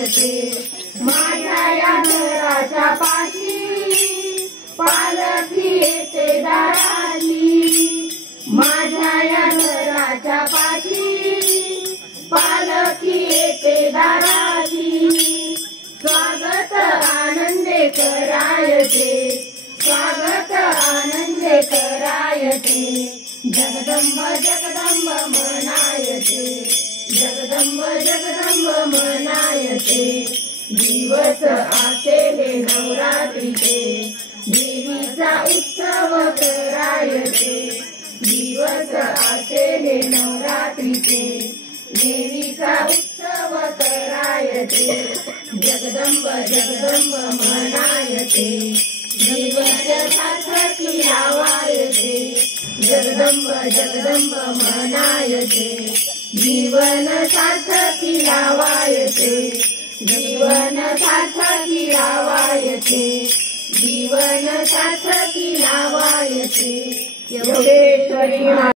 करायचे माझ्या या घराच्या पाशी पालखी येते दाराची माझ्या या घराच्या पाशी पालखी येते दाराची स्वागत आनंदे करायचे स्वागत आनंदे करायचे जगदंब जगदंब म्हणायचे जगदंब जगदंब म्हणायचे दिवस आसे हे नवरात्रीचे देवीचा उत्सव करायचे दिवस आसे हे नवरात्रीचे देवीचा उत्सव करायचे जगदंब जगदंब म्हणायचे जीवन सार्थकी लावायचे जगदंब जगदंब म्हणायचे जीवन सार्थकी लावायचे जीवन सार्थकी लावायचे जीवन सार्थकी लावायचे योगेश्वरी